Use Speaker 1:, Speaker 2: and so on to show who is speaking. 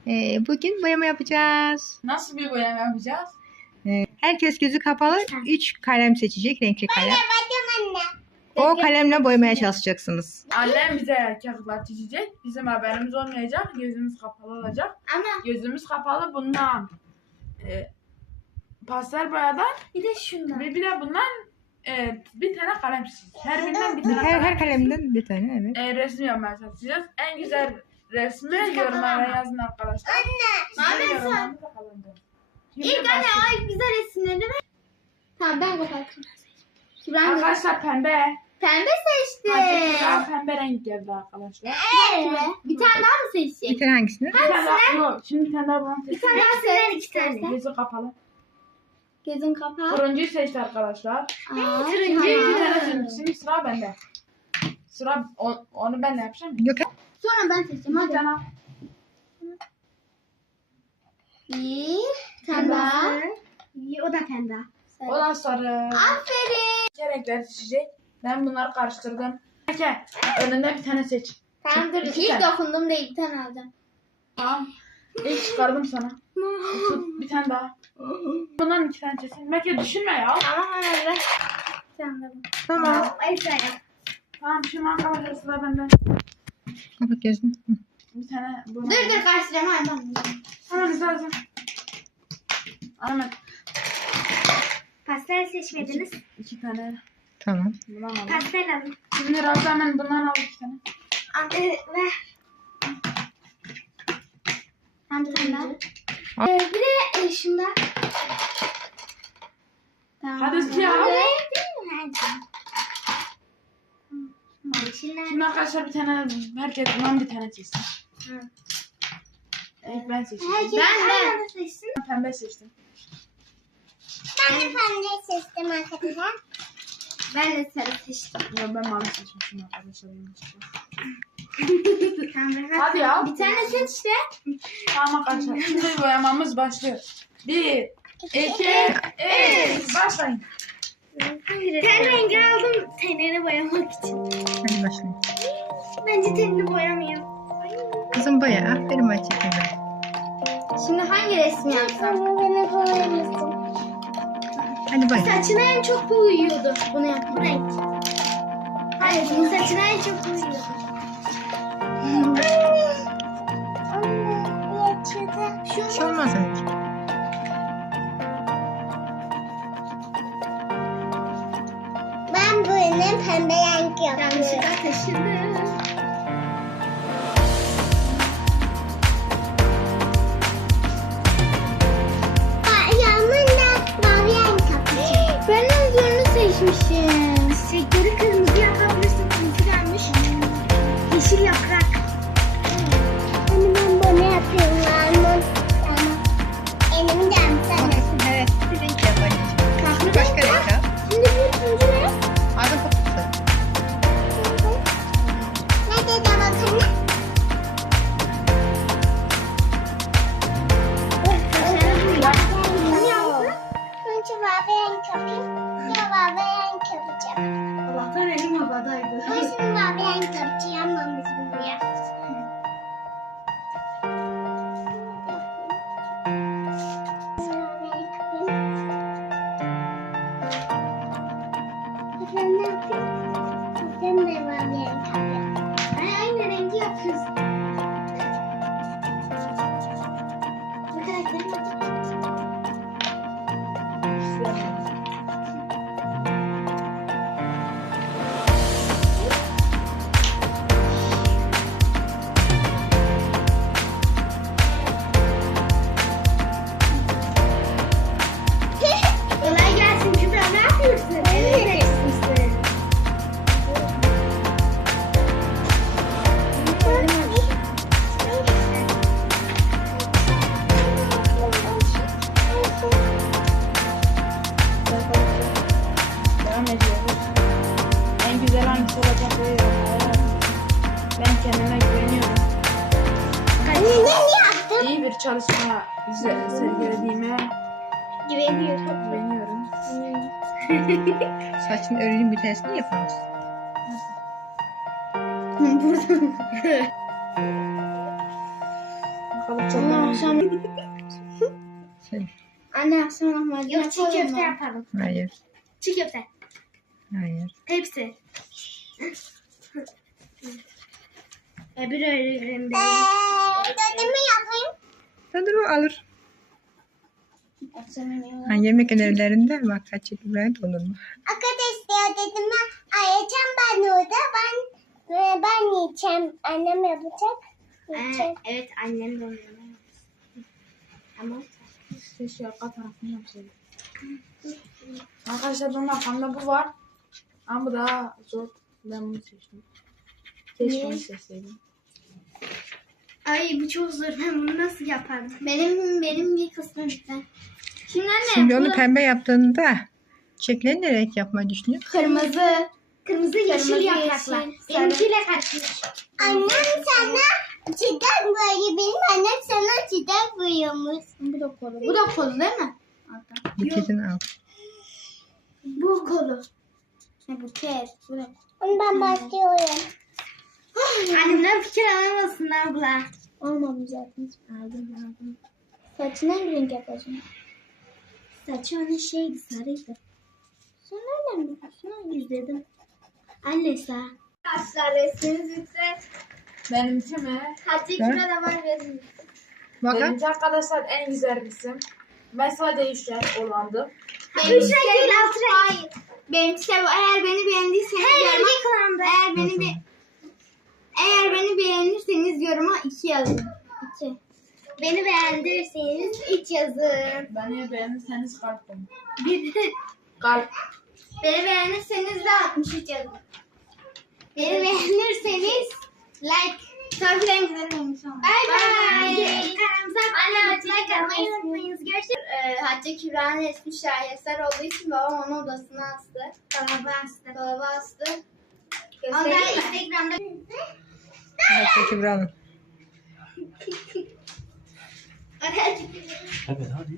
Speaker 1: Bugün boyama yapacağız.
Speaker 2: Nasıl bir boyama yapacağız?
Speaker 1: Herkes gözü kapalı 3 kalem seçecek, renkli kalem.
Speaker 3: Anne.
Speaker 1: O kalemle boyamaya çalışacaksınız.
Speaker 2: Annem bize kağıtlar çizecek. Bizim haberimiz olmayacak. Gözümüz kapalı olacak.
Speaker 3: Ama
Speaker 2: Gözümüz kapalı bundan. Pastel boyadan
Speaker 3: bir de şundan.
Speaker 2: bir de bundan bir tane kalem çizeceğiz. Her birinden bir tane
Speaker 1: Her kalemden bir tane, evet.
Speaker 2: resim yapmaya çalışacağız. En güzel resmi yorumlara yazın arkadaşlar.
Speaker 3: Anne
Speaker 2: Sizin
Speaker 3: sen.
Speaker 2: yorumlarınızı kalındır. Şimdi
Speaker 3: İlk anne
Speaker 2: başlayalım.
Speaker 3: ay güzel resimleri mi? Tamam ben bakalım. Ben
Speaker 2: Arkadaşlar pembe.
Speaker 3: pembe seçtim.
Speaker 2: Daha pembe renk geldi arkadaşlar.
Speaker 3: Evet. Bir tane daha mı seçecek?
Speaker 1: Bir tane hangisini?
Speaker 2: Bir tane daha yok. Şimdi bir tane daha bunu
Speaker 3: Bir
Speaker 2: seçtim.
Speaker 3: tane daha seç. İki tane.
Speaker 2: Gözü kapalı.
Speaker 3: Gözün kapalı.
Speaker 2: Turuncuyu seçti arkadaşlar.
Speaker 3: Aa,
Speaker 2: Şimdi iki tane
Speaker 3: tamam.
Speaker 2: seçtim. Şimdi sıra bende. Onu ben de yapacağım.
Speaker 1: Yok.
Speaker 3: Sonra ben seçeceğim.
Speaker 2: Bir
Speaker 3: Hadi.
Speaker 2: tane.
Speaker 3: Bir tane daha. O da pembe.
Speaker 2: O da sarı.
Speaker 3: Aferin.
Speaker 2: İki renkler seçecek. Ben bunları karıştırdım. Peki. Önünde bir tane seç.
Speaker 3: Tamam dur.
Speaker 2: İki
Speaker 3: İlk
Speaker 2: tane.
Speaker 3: dokundum değil. Bir tane alacağım.
Speaker 2: Tamam. İlk çıkardım sana. Tut bir tane daha. Bundan iki tane seçsin. Belki düşünme ya.
Speaker 3: Tamam hadi. Sen de bu.
Speaker 1: Tamam.
Speaker 3: Ay sen.
Speaker 2: Tamam şimdi arkadaşlar sıra bende.
Speaker 1: Kapat gözünü. Hı.
Speaker 2: Bir tane bunu.
Speaker 3: Dur karıştırayım. Ay ben.
Speaker 2: Hemen izledim. Ahmet.
Speaker 3: Pastel seçmediniz.
Speaker 2: İki tane.
Speaker 1: Tamam.
Speaker 2: Bundan aldım.
Speaker 3: Pastel alın.
Speaker 2: Şimdi Ravza hemen bundan al iki tane.
Speaker 3: Anne ver. Ben bir tane daha.
Speaker 1: Al.
Speaker 3: Bir de şunda. Tamam.
Speaker 2: Hadi siyah. Şimdi arkadaşlar bir tane herkes bundan bir tane seçsin.
Speaker 3: Hı.
Speaker 2: Evet ben seçtim.
Speaker 3: Ben seçtim.
Speaker 2: Ben pembe seçtim.
Speaker 3: Ben de pembe seçtim arkadaşlar. Ben de sarı seçtim.
Speaker 2: Yok ben mavi seçmişim arkadaşlar.
Speaker 3: Tamam,
Speaker 2: Hadi ya.
Speaker 3: Bir tane seç işte.
Speaker 2: Tamam arkadaşlar. Şimdi boyamamız başlıyor. 1, 2, 3. Başlayın.
Speaker 3: Ten rengi aldım tenini boyamak için.
Speaker 1: Hadi başlayalım.
Speaker 3: Bence tenini boyamayayım.
Speaker 1: Kızım boya. Aferin Ayça'cığım.
Speaker 3: Şimdi hangi resmi yapsam? Beni boyamışsın.
Speaker 1: Hadi boya.
Speaker 3: Saçına en çok bu uyuyordu. Bunu yap. Bu renk. Hayır, bunun saçına en çok bu uyuyordu.
Speaker 1: Bir şey olmaz anneciğim.
Speaker 3: Ben bunu pembe renk yapıyorum. Yanlışlıkla taşıdım. Ben özürünü seçmişim. Çiçekleri kırmızı yapabilirsin. Çünkü gelmiş. Yeşil yaprak. Hani ben bunu yapıyorum. Tamam. Elimi de yapsana.
Speaker 1: Evet. Bir renk yap anneciğim. Şimdi başka renk yap.
Speaker 3: Şimdi bu turuncu ne?
Speaker 1: Ağzın kapatı.
Speaker 3: Ne dedi bakalım? Allah'tan elim havadaydı. Bu şimdi mavi renk yapacağım ama bizim buraya. Ben ne yapayım? Sen de mavi renk yapıyorsun. Aynı rengi yapıyoruz. Arkadaşlar. Kolay gelsin Kübra, ne yapıyorsun? Evet.
Speaker 2: Devam ediyoruz. En güzel hangisi olacak diye yorumlara yazın. Ben kendime güveniyorum.
Speaker 3: Ne yaptın?
Speaker 2: İyi bir çalışma sergilediğime
Speaker 3: Güveniyorum.
Speaker 2: güveniyorum.
Speaker 1: Saçın örgünün bir tanesini yapalım.
Speaker 2: Bakalım çok Akşam
Speaker 1: Sen.
Speaker 3: Anne akşam lahmacun
Speaker 4: Yok çiğ
Speaker 3: yapalım
Speaker 4: köfte
Speaker 3: mı?
Speaker 4: yapalım.
Speaker 1: Hayır.
Speaker 4: Çiğ köfte.
Speaker 1: Hayır.
Speaker 4: Hepsi. Bir öyle
Speaker 3: Dedemi yapayım.
Speaker 1: Tadır o alır.
Speaker 3: Akşam yemeği
Speaker 1: Ha, yemek önerilerinde bak kaç İbrahim olur mu?
Speaker 3: Arkadaşlar dedeme ayıracağım ben orada. Ben yiyeceğim. Annem yapacak. Yiyeceğim.
Speaker 4: Evet annem de onu. Ama
Speaker 2: keşke arka tarafını yapsaydım. Arkadaşlar benim arkamda bu var. Ama bu daha zor. Ben bunu seçtim. Keşke onu seçseydim.
Speaker 4: ay bu çok zor. Ben bunu nasıl yapardım? Benim bir kısmım bitti. Şimdi anne.
Speaker 1: Şimdi onu
Speaker 4: bunu-
Speaker 1: pembe yaptığında çiçekleri ne renk yapmayı düşünüyorsun?
Speaker 4: Kırmızı. Kırmızı yeşil
Speaker 3: Kırmızı,
Speaker 4: yapraklar.
Speaker 3: yeşil, sarı.
Speaker 4: Benimkiyle karışmış.
Speaker 3: Annem sana çiçek boyu. Benim annem sana çiçek boyuyormuş.
Speaker 2: Bu da kolu.
Speaker 4: Bu da kolu değil mi?
Speaker 1: Buketini al.
Speaker 4: Bu kolu.
Speaker 3: Ne buket? Ben başlıyorum.
Speaker 4: Annemden fikir alamazsın abla.
Speaker 3: Olmadı zaten. Aldım. Saçını hangi renk yapacağım?
Speaker 4: Saçı onun şeydi sarıydı.
Speaker 3: Sen nereden biliyorsun?
Speaker 4: İzledim. Anne sağ.
Speaker 3: Arkadaşlar resminiz lütfen.
Speaker 2: Benimki mi?
Speaker 3: Hatice
Speaker 1: Ha?
Speaker 3: Küra'da var resminiz.
Speaker 1: Bakın.
Speaker 2: Benimki arkadaşlar en güzel resim. Mesela değişen olandı.
Speaker 4: Üç renk değil 6 renk.
Speaker 3: Hayır. Benimki de bu. Eğer beni beğendiyseniz yoruma. Eğer beni beğenirseniz yoruma 2 yazın. 2. Beni beğendiyseniz 3 yazın.
Speaker 2: Beni beğenirseniz kalp koyun.
Speaker 3: Bir de
Speaker 2: Kalp.
Speaker 3: beni beğenirseniz de 63 yazın. Beni beğenirseniz like. Tabii en güzel olmuş ama. Bye bye. Anne like atmayı unutmayınız. Görüşürüz. Hatice Kübra'nın resmi şaheser olduğu için babam onu odasına astı. Dolaba astı. Göstereyim mi? Instagram'da.
Speaker 1: Hadi Kübra'nın.
Speaker 3: Hadi.
Speaker 5: Evet hadi.